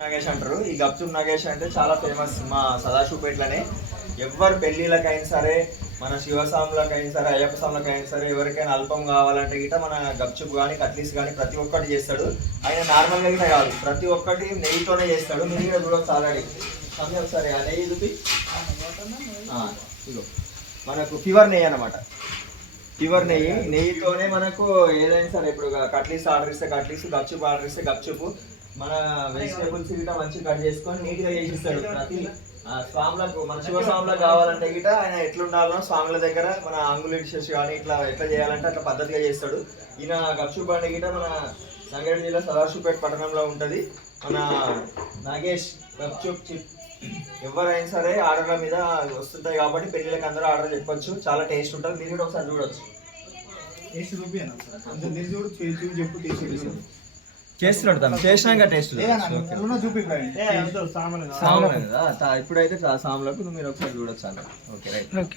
నాగేష్ అంటారు. ఈ గప్చుప్ నాగేష్ అంటే చాలా ఫేమస్ మా సదాశివపేటలోనే. ఎవరు పెళ్ళిళ్ళకైనా సరే మన శివస్వాములకైనా సరే అయ్యప్ప స్వాములకైనా సరే ఎవరికైనా అల్పం కావాలంటే గిట మన గప్చుప్ కానీ కట్లీస్ కానీ ప్రతి ఒక్కటి చేస్తాడు. ఆయన నార్మల్గా గిట కాదు ప్రతి ఒక్కటి నెయ్యితోనే చేస్తాడు. మీరు కూడా చూడవచ్చు ఆల్రెడీ. సమయం ఒకసారి ఆ నెయ్యి చూపి. మనకు ఫీవర్ నెయ్యి అనమాట ప్యూర్ నెయ్యి. నెయ్యితోనే మనకు ఏదైనా సరే ఇప్పుడు కట్లీస్ ఆర్డర్ ఇస్తే కట్లీస్ గప్చుప్ ఆర్డర్ ఇస్తే గప్చుప్. మన వెజిటేబుల్స్ గిట్ట మంచిగా కట్ చేసుకొని నీట్గా చేసిస్తాడు ప్రతి ఆ, స్వాములకు మన శివ స్వాములకు కావాలంటే గిట ఆయన ఎట్లుండాలో స్వాముల దగ్గర మన అంగులు డిషెస్ కానీ ఇట్లా ఎట్లా చేయాలంటే అట్లా పద్ధతిగా చేస్తాడు. ఈయన గప్చుప్ బండి గిట మన సంగారెడ్డి జిల్లా సదాశివపేట పట్టణంలో ఉంటది. మన నాగేష్ గప్చుప్ చిప్ ఎవరైనా సరే ఆర్డర్ల మీద వస్తుంటాయి కాబట్టి పెళ్ళిళ్ళకి అందరూ ఆర్డర్ చెప్పొచ్చు. చాలా టేస్ట్ ఉంటుంది. మీరు కూడా ఒకసారి చూడొచ్చు. టేస్ట్ చూపియను మీరు చూడు చూసి చెప్పు టేస్ట్ చేస్తున్నాడు తను. చేసినాక టేస్ట్. సాములు కదా? ఇప్పుడైతే సాములకు మీరు ఒకసారి చూడొచ్చు అన్న. Okay right